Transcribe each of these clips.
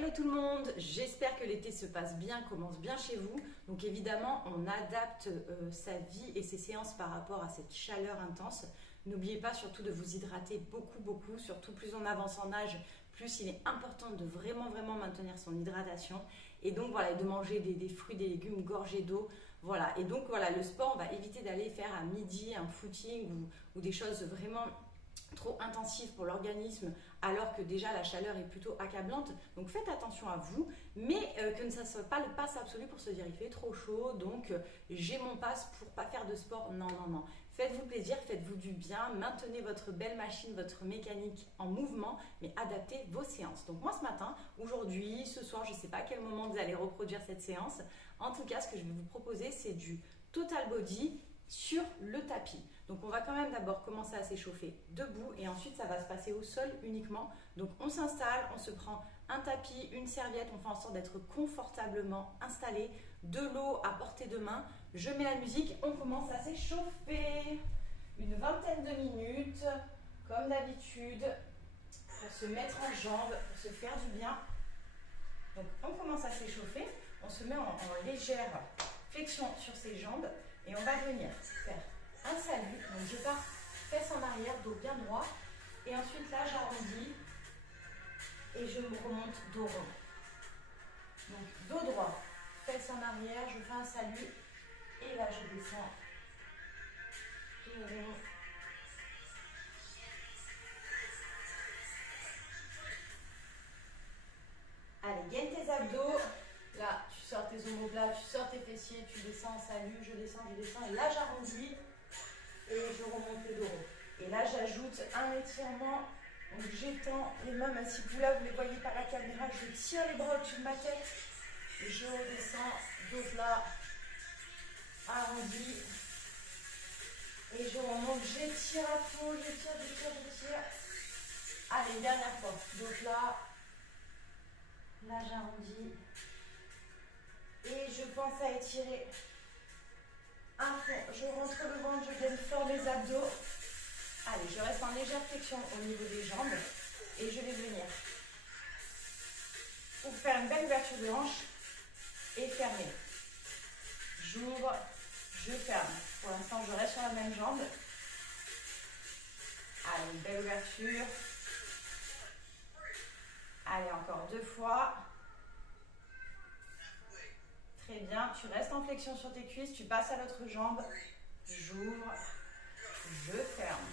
Hello tout le monde, j'espère que l'été se passe bien, commence bien chez vous. Donc évidemment, on adapte sa vie et ses séances par rapport à cette chaleur intense. N'oubliez pas surtout de vous hydrater beaucoup, surtout plus on avance en âge, plus il est important de vraiment maintenir son hydratation. Et donc voilà, de manger des fruits, des légumes gorgés d'eau. Voilà, et donc voilà, le sport, on va éviter d'aller faire à midi un footing ou des choses vraiment trop intensive pour l'organisme alors que déjà la chaleur est plutôt accablante. Donc faites attention à vous, mais que ne soit pas le pass absolu pour se dire il fait trop chaud, donc j'ai mon pass pour pas faire de sport. Non. Faites-vous plaisir, faites-vous du bien, maintenez votre belle machine, votre mécanique en mouvement, mais adaptez vos séances. Donc moi ce matin, aujourd'hui, ce soir, je ne sais pas à quel moment vous allez reproduire cette séance. En tout cas, ce que je vais vous proposer, c'est du total body sur le tapis. Donc on va quand même d'abord commencer à s'échauffer debout et ensuite ça va se passer au sol uniquement. Donc on s'installe, on se prend un tapis, une serviette, on fait en sorte d'être confortablement installé, de l'eau à portée de main. Je mets la musique, on commence à s'échauffer. Une vingtaine de minutes, comme d'habitude, pour se mettre en jambes, pour se faire du bien. Donc on commence à s'échauffer, on se met en légère flexion sur ses jambes et on va venir faire un salut. Donc je pars fesses en arrière, dos bien droit et ensuite là j'arrondis et je me remonte dos rond. Donc dos droit, fesses en arrière, je fais un salut et là je descends dos rond. Allez, gaine tes abdos. Là, tu sors tes omoplates, tu sors tes fessiers, tu descends, salut, je descends. Et là, j'arrondis et je remonte le dos. Et là, j'ajoute un étirement. Donc, j'étends les mains, même si vous là, vous les voyez par la caméra, je tire les bras au-dessus de ma tête. Et je redescends, dos plat, arrondi. Et je remonte, j'étire à fond, j'étire. Allez, dernière fois, dos plat. Là, j'arrondis. Et je pense à étirer à fond. Je rentre le ventre, je gaine fort les abdos. Allez, je reste en légère flexion au niveau des jambes. Et je vais venir pour faire une belle ouverture de hanche et fermer. J'ouvre, je ferme. Pour l'instant, je reste sur la même jambe. Allez, une belle ouverture. Allez, encore 2 fois. Très bien, tu restes en flexion sur tes cuisses, tu passes à l'autre jambe, j'ouvre, je ferme.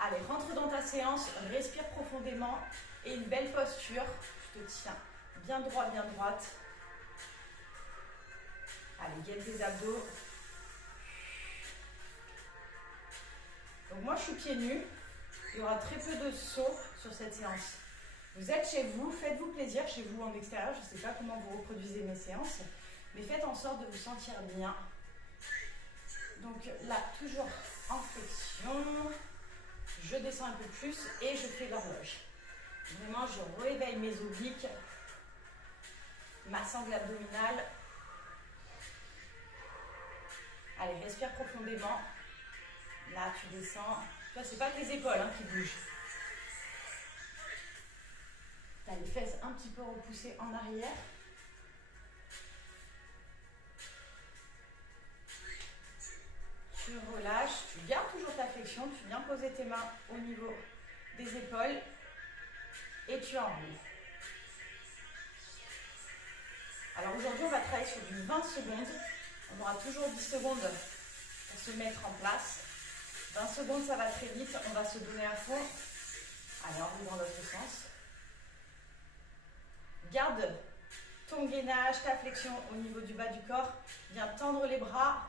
Allez, rentre dans ta séance, respire profondément et une belle posture. Tu te tiens bien droit, bien droite. Allez, gaine tes abdos. Donc moi, je suis pieds nus. Il y aura très peu de sauts sur cette séance. Vous êtes chez vous, faites-vous plaisir chez vous en extérieur. Je ne sais pas comment vous reproduisez mes séances, mais faites en sorte de vous sentir bien. Donc là, toujours en flexion. Je descends un peu plus et je fais l'horloge. Vraiment, je réveille mes obliques, ma sangle abdominale. Allez, respire profondément. Là, tu descends. Toi, c'est pas tes épaules qui bougent. Tu as les fesses un petit peu repoussées en arrière. Tu relâches, tu gardes toujours ta flexion, tu viens poser tes mains au niveau des épaules et tu enroules. Alors aujourd'hui, on va travailler sur du 20 secondes. On aura toujours 10 secondes pour se mettre en place. 20 secondes, ça va très vite, on va se donner à fond. Allez, on roule dans l'autre sens. Garde ton gainage, ta flexion au niveau du bas du corps. Viens tendre les bras.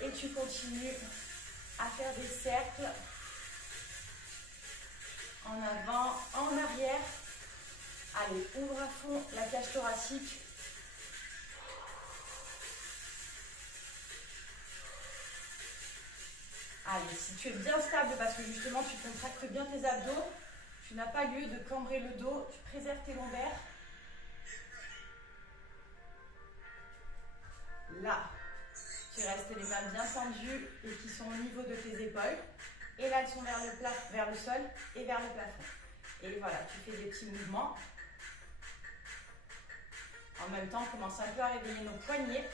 Et tu continues à faire des cercles. En avant, en arrière. Allez, ouvre à fond la cage thoracique. Allez, si tu es bien stable parce que justement tu contractes bien tes abdos, tu n'as pas lieu de cambrer le dos, tu préserves tes lombaires. Là, tu restes les mains bien tendues et qui sont au niveau de tes épaules. Et là, elles sont vers le sol et vers le plafond. Et voilà, tu fais des petits mouvements. En même temps, on commence un peu à réveiller nos poignets.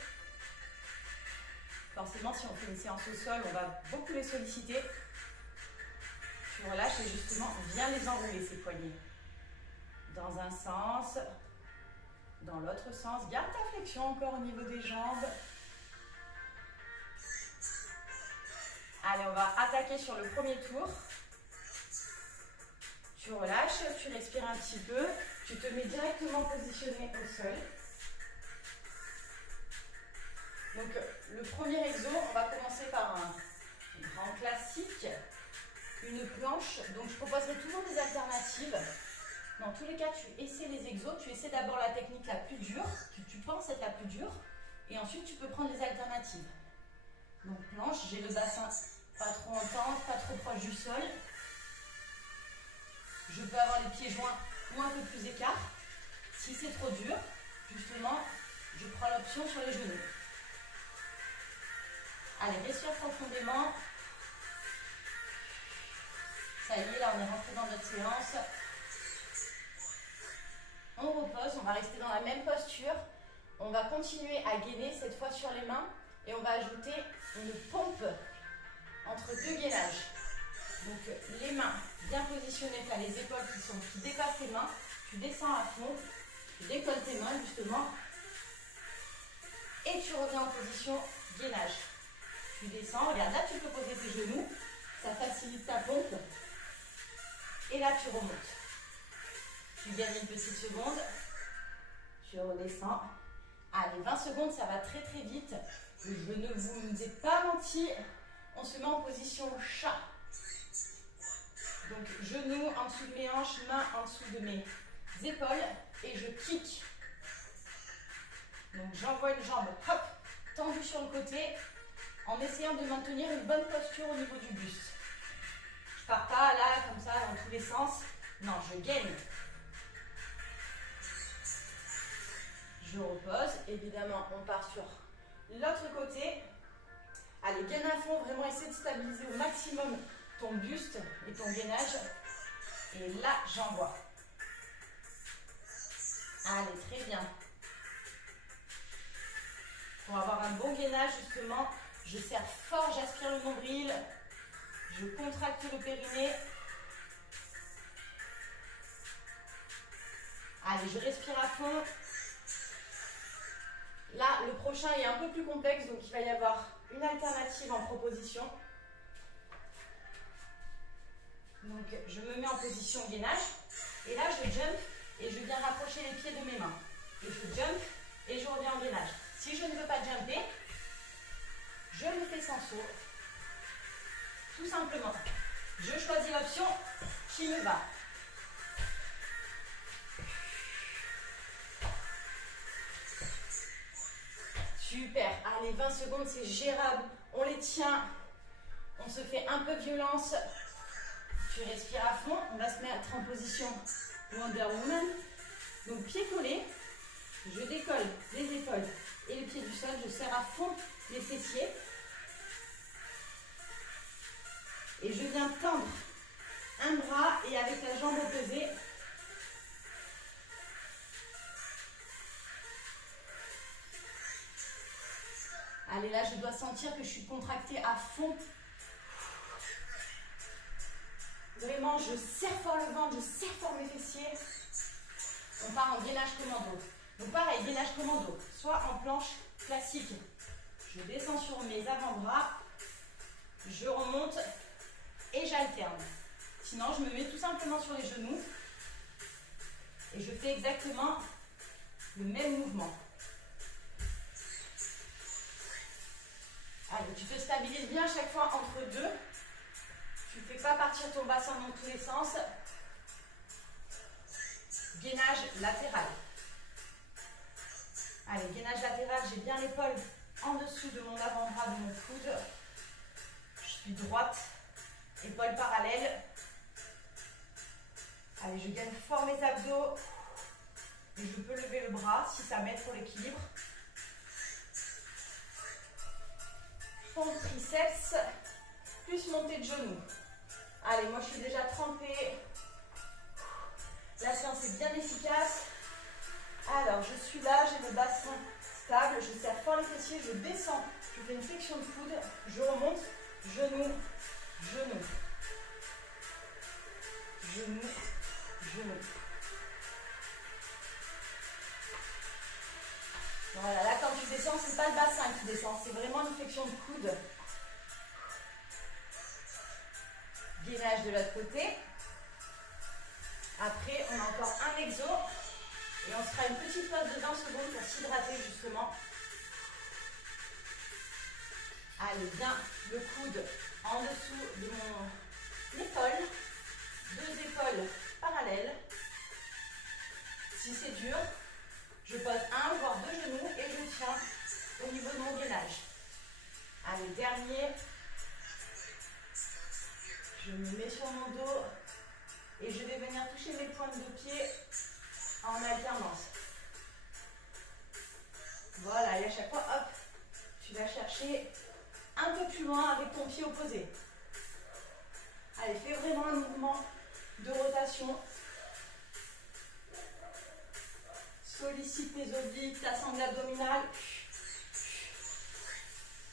Forcément, si on fait une séance au sol, on va beaucoup les solliciter. Tu relâches et justement, viens les enrouler, ces poignets. Dans un sens, dans l'autre sens. Garde ta flexion encore au niveau des jambes. Allez, on va attaquer sur le premier tour. Tu relâches, tu respires un petit peu. Tu te mets directement positionné au sol. Donc, le premier exo, on va commencer par un grand classique, une planche. Donc, je proposerai toujours des alternatives. Dans tous les cas, tu essaies les exos. Tu essaies d'abord la technique la plus dure, que tu penses être la plus dure. Et ensuite, tu peux prendre les alternatives. Donc, planche, j'ai le bassin pas trop intense, pas trop proche du sol. Je peux avoir les pieds joints ou un peu plus écart. Si c'est trop dur, justement, je prends l'option sur les genoux. Allez, respire profondément. Ça y est, là, on est rentré dans notre séance. On repose, on va rester dans la même posture. On va continuer à gainer, cette fois sur les mains. Et on va ajouter une pompe entre deux gainages. Donc, les mains bien positionnées, tu as les épaules qui dépassent les mains. Tu descends à fond, tu décolles tes mains, justement. Et tu reviens en position gainage. Tu descends, regarde, là tu peux poser tes genoux, ça facilite ta pompe. Et là tu remontes. Tu gagnes une petite seconde, tu redescends. Allez, 20 secondes, ça va très très vite. Je ne vous ai pas menti, on se met en position chat. Donc genoux en dessous de mes hanches, mains en dessous de mes épaules et je kick. Donc j'envoie une jambe, hop, tendue sur le côté, en essayant de maintenir une bonne posture au niveau du buste. Je pars pas là, comme ça, dans tous les sens. Non, je gaine. Je repose. Évidemment, on part sur l'autre côté. Allez, gaine à fond. Vraiment, essaie de stabiliser au maximum ton buste et ton gainage. Et là, j'envoie. Allez, très bien. Pour avoir un bon gainage, justement, je serre fort, j'aspire le nombril, je contracte le périnée. Allez, je respire à fond. Là, le prochain est un peu plus complexe, donc il va y avoir une alternative en proposition. Donc, je me mets en position gainage. Et là, je jump et je viens rapprocher les pieds de mes mains. Et je jump et je reviens en gainage. Si je ne veux pas jumper, je le fais sans saut. Tout simplement. Je choisis l'option qui me va. Super. Allez, 20 secondes, c'est gérable. On les tient. On se fait un peu violence. Tu respires à fond. On va se mettre en position Wonder Woman. Donc, pieds collés. Je décolle les épaules et les pieds du sol. Je serre à fond les fessiers. Et je viens tendre un bras et avec la jambe opposée, allez, là, je dois sentir que je suis contractée à fond. Vraiment, je serre fort le ventre, je serre fort mes fessiers. On part en gainage commando. Donc pareil, gainage commando, soit en planche classique. Je descends sur mes avant-bras, je remonte et j'alterne. Sinon, je me mets tout simplement sur les genoux et je fais exactement le même mouvement. Allez, tu te stabilises bien à chaque fois entre deux. Tu ne fais pas partir ton bassin dans tous les sens. Gainage latéral. Allez, gainage latéral, j'ai bien l'épaule en dessous de mon avant-bras, de mon coude. Je suis droite, épaule parallèle. Allez, je gagne fort mes abdos. Et je peux lever le bras si ça m'aide pour l'équilibre. Fond de triceps, plus montée de genoux. Allez, moi je suis déjà trempée. suis là, j'ai le bassin stable, je serre fort les fessiers, je descends, je fais une flexion de coude, je remonte, genou, genou, genou, genou. Voilà, là quand tu descends, c'est pas le bassin qui descend, c'est vraiment une flexion de coude. Gainage de l'autre côté. Après, on a encore un exo. Et on se fera une petite pause de 20 secondes pour s'hydrater justement. Allez, bien le coude en dessous de mon épaule. Deux épaules parallèles. Si c'est dur, je pose un voire deux genoux et je tiens au niveau de mon gainage. Allez, dernier. Je me mets sur mon dos et je vais venir toucher mes pointes de pied en alternance. Voilà, et à chaque fois, hop, tu vas chercher un peu plus loin avec ton pied opposé. Allez, fais vraiment un mouvement de rotation. Sollicite tes obliques, ta sangle abdominale.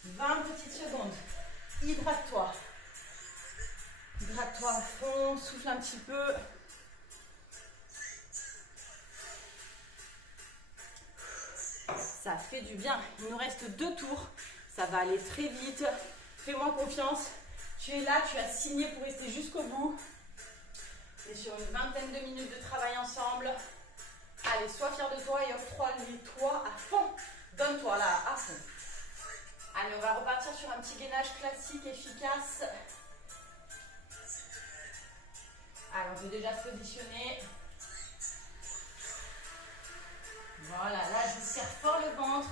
20 petites secondes. Hydrate-toi. Hydrate-toi à fond, souffle un petit peu. Ça fait du bien. Il nous reste 2 tours. Ça va aller très vite. Fais-moi confiance. Tu es là, tu as signé pour rester jusqu'au bout. Et sur une vingtaine de minutes de travail ensemble. Allez, sois fier de toi et octroie-les-toi à fond. Donne-toi là, à fond. Allez, on va repartir sur un petit gainage classique, efficace. Alors, on peut déjà se positionner. Voilà, là, je serre fort le ventre.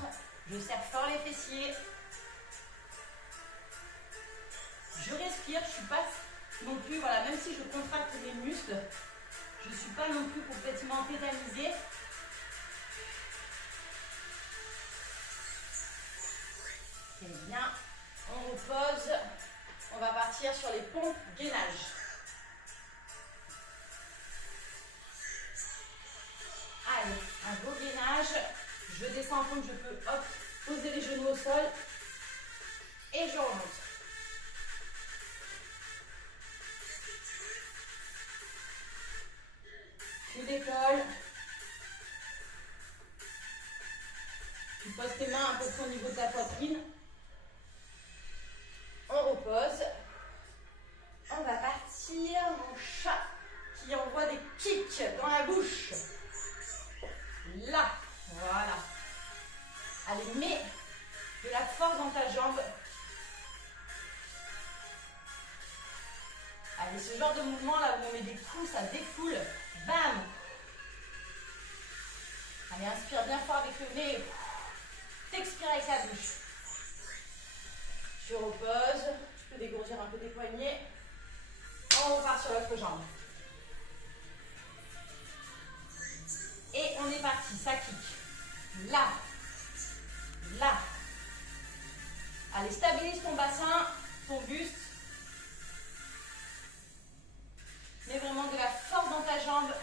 Je serre fort les fessiers. Je respire, je ne suis pas non plus, voilà, même si je contracte les muscles, je ne suis pas non plus complètement tétanisée. Très bien, on repose. On va partir sur les pompes gainage. Allez, un beau gainage. Je descends comme je peux, hop, poser les genoux au sol. Et je remonte. Tu décolles. Tu poses tes mains un peu près au niveau de ta poitrine. On repose. On va partir, mon chat qui envoie des kicks dans la bouche. Là, voilà. Allez, mets de la force dans ta jambe. Allez, ce genre de mouvement là où on met des coups, ça défoule. Bam. Allez, inspire bien fort avec le nez. T'expires avec la bouche. Tu reposes. Tu peux dégourdir un peu tes poignets. On repart sur l'autre jambe. Et on est parti, ça kick. Là. Là. Allez, stabilise ton bassin, ton buste. Mets vraiment de la force dans ta jambe.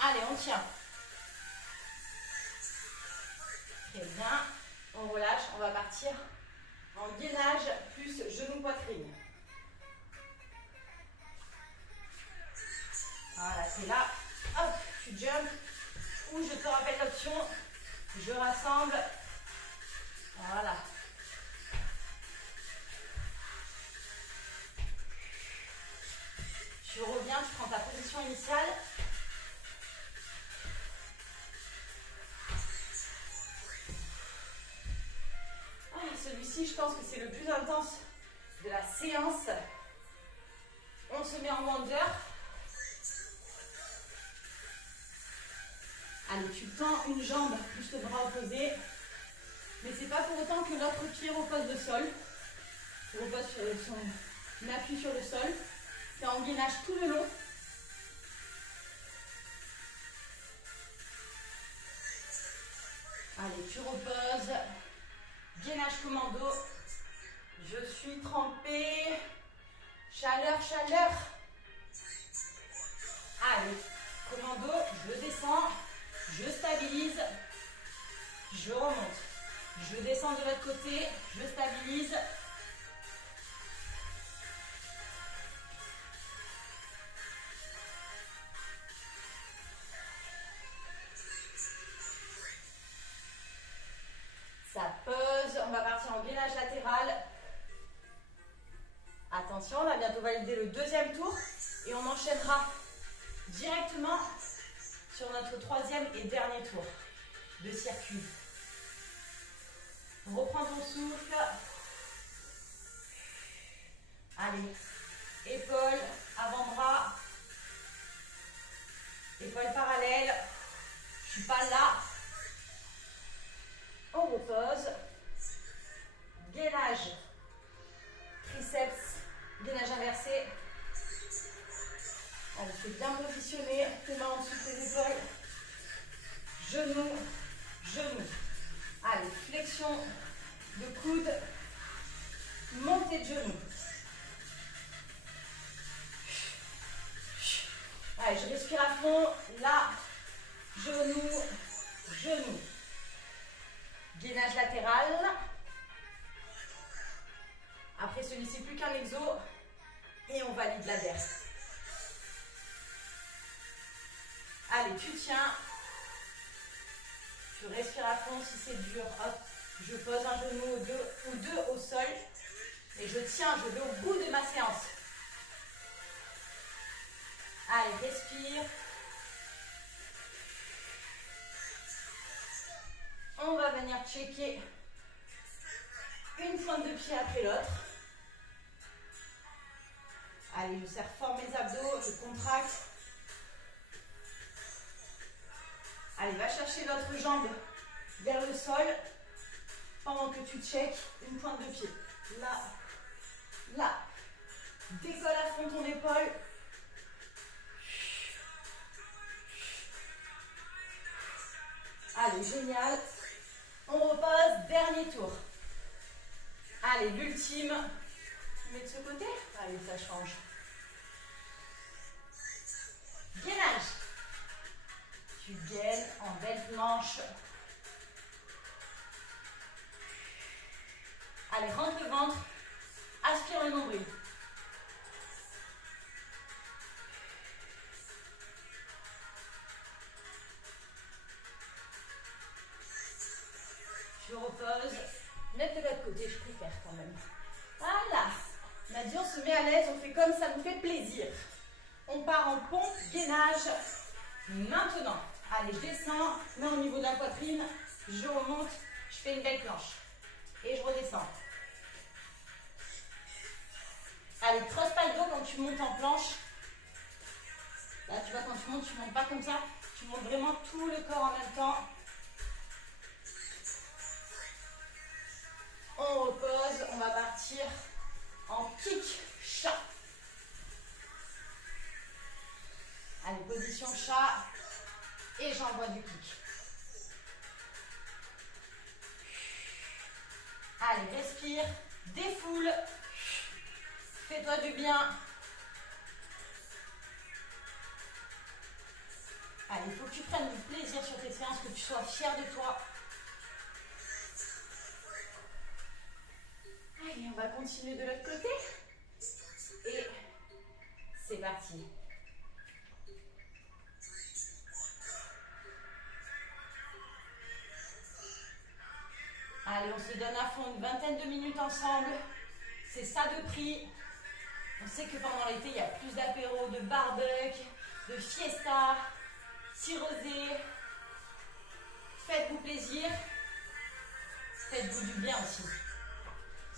Allez, on tient. Très bien. On relâche, on va partir en gainage plus genou-poitrine. Voilà, c'est là. Hop, tu jumps. Ou je te rappelle l'option. Je rassemble. Voilà. Tu reviens, tu prends ta position initiale. Celui-ci, je pense que c'est le plus intense de la séance. On se met en wonder. Allez, tu tends une jambe plus le bras opposé. Mais c'est pas pour autant que l'autre pied repose le sol. Il repose sur son appui sur le sol. Tu es en gainage tout le long. Allez, tu reposes. Gainage commando. Je suis trempée. Chaleur, chaleur. Allez, Commando, je descends, je stabilise, je remonte. Je descends de l'autre côté, je stabilise. Ça pose, on va partir en gainage latéral. Attention, on va bientôt valider le deuxième tour et on enchaînera directement sur notre troisième et dernier tour de circuit. Reprends ton souffle. Allez, épaules, avant-bras, épaules parallèles. Je ne suis pas là. On repose. Gainage, triceps, gainage inversé. Allez, c'est bien positionné. Tes mains en dessous de tes épaules. Genoux, genoux. Allez, flexion de coude. Montée de genoux. Allez, je respire à fond. Là, genou, genou. Gainage latéral. Après celui-ci, plus qu'un exo. Et on valide la berce. Allez, tu tiens. Tu respires à fond si c'est dur. Hop, je pose un genou ou deux au sol. Et je tiens, je vais au bout de ma séance. Allez, respire. On va venir checker une pointe de pied après l'autre. Allez, je serre fort mes abdos, je contracte. Allez, va chercher l'autre jambe vers le sol pendant que tu checkes une pointe de pied. Là, là. Décolle à fond ton épaule. Allez, génial. On repose, dernier tour. Allez, l'ultime. Tu mets de ce côté? Allez, ça change. Gainage. Tu gaines en belle planche. Allez, rentre le ventre. Aspire le nombril. Je repose. Mettre de l'autre côté, je préfère quand même. Voilà. On a dit on se met à l'aise, on fait comme ça nous fait plaisir. On part en pompe, gainage. Maintenant, allez, je descends, main au niveau de la poitrine, je remonte, je fais une belle planche. Et je redescends. Allez, creuse pas le dos quand tu montes en planche. Là, tu vois, quand tu montes pas comme ça. Tu montes vraiment tout le corps en même temps. On repose, on va partir en kick chat. Allez, position chat. Et j'envoie du kick. Allez, respire, défoule. Fais-toi du bien. Allez, il faut que tu prennes du plaisir sur tes séances, que tu sois fier de toi. Allez, on va continuer de l'autre côté. Et c'est parti. Allez, on se donne à fond une vingtaine de minutes ensemble. C'est ça de prix. On sait que pendant l'été, il y a plus d'apéros, de barbecue, de fiesta, cirrosé. Faites-vous plaisir. Faites-vous du bien aussi.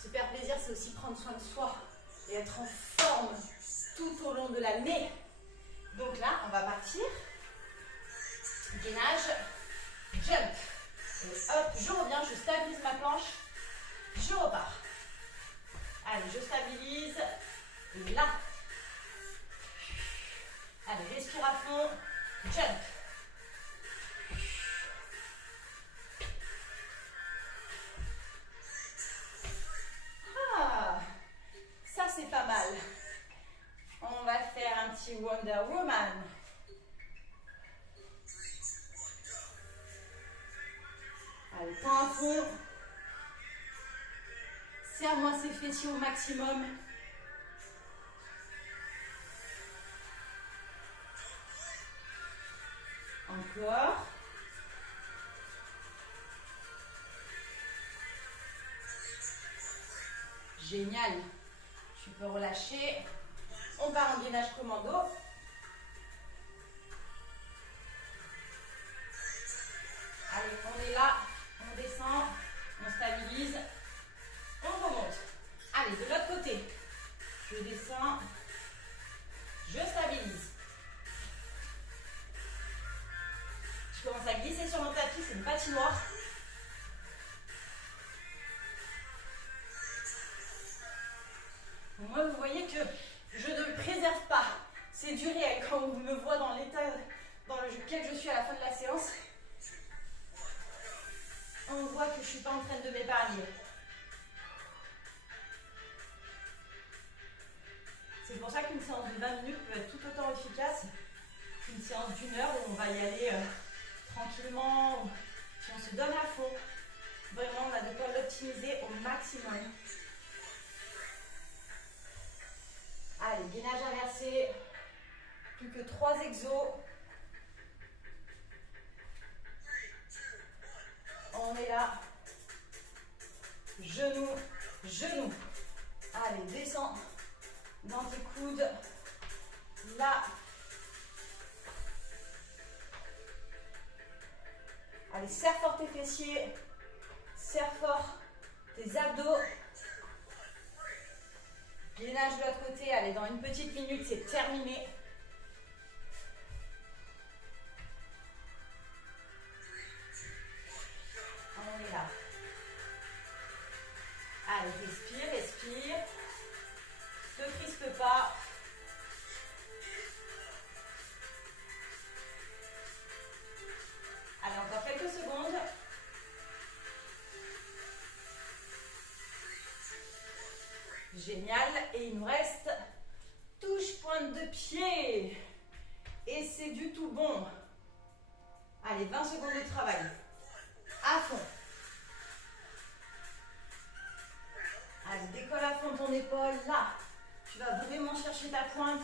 Se faire plaisir, c'est aussi prendre soin de soi et être en forme tout au long de l'année. Donc là, on va partir. Gainage, jump. Et hop, je reviens, je stabilise ma planche. Je repars. Allez, je stabilise. Et là. Allez, respire à fond. Jump. Ah, ça c'est pas mal. On va faire un petit Wonder Woman. Allez, tends à fond. Serre-moi ces fessiers au maximum. Encore. Génial. Tu peux relâcher. On part en gainage commando. Allez, on est là. On descend. On stabilise. On remonte. Allez, de l'autre côté. Je descends. Je stabilise. Je commence à glisser sur mon tapis. C'est une patinoire. Moi, vous voyez que je ne préserve pas. C'est du réel. Quand on me voit dans l'état dans lequel je suis à la fin de la séance, on voit que je ne suis pas en train de m'épargner. C'est pour ça qu'une séance de 20 minutes peut être tout autant efficace qu'une séance d'1 heure où on va y aller tranquillement, si on se donne à fond. Vraiment, on a de quoi l'optimiser au maximum. Allez, gainage inversé. Plus que 3 exos. On est là. Genou, genou. Allez, descends dans tes coudes. Là. Allez, serre fort tes fessiers. Serre fort tes abdos. Gainage de l'autre côté. Allez, dans une petite minute, c'est terminé. On est là. Allez, respire, respire. Ne crispe pas. Allez, encore quelques secondes. Génial. Et il nous reste touche pointe de pied. Et c'est du tout bon. Allez, 20 secondes de travail. À fond. Allez, décolle à fond ton épaule. Là, tu vas vraiment chercher ta pointe.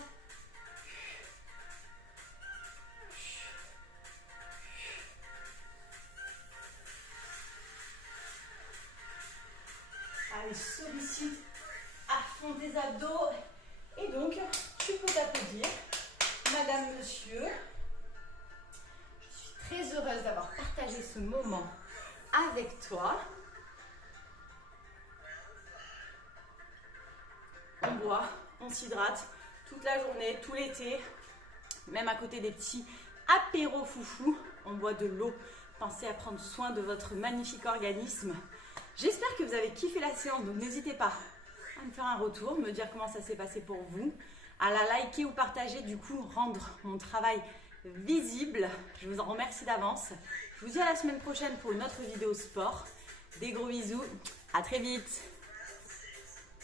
Allez, sollicite à fond tes abdos. Et donc, tu peux t'applaudir. Madame, monsieur, je suis très heureuse d'avoir partagé ce moment avec toi. On boit, on s'hydrate toute la journée, tout l'été, même à côté des petits apéros foufou, on boit de l'eau. Pensez à prendre soin de votre magnifique organisme. J'espère que vous avez kiffé la séance, donc n'hésitez pas à me faire un retour, me dire comment ça s'est passé pour vous, à la liker ou partager, du coup rendre mon travail visible. Je vous en remercie d'avance. Je vous dis à la semaine prochaine pour une autre vidéo sport. Des gros bisous, à très vite.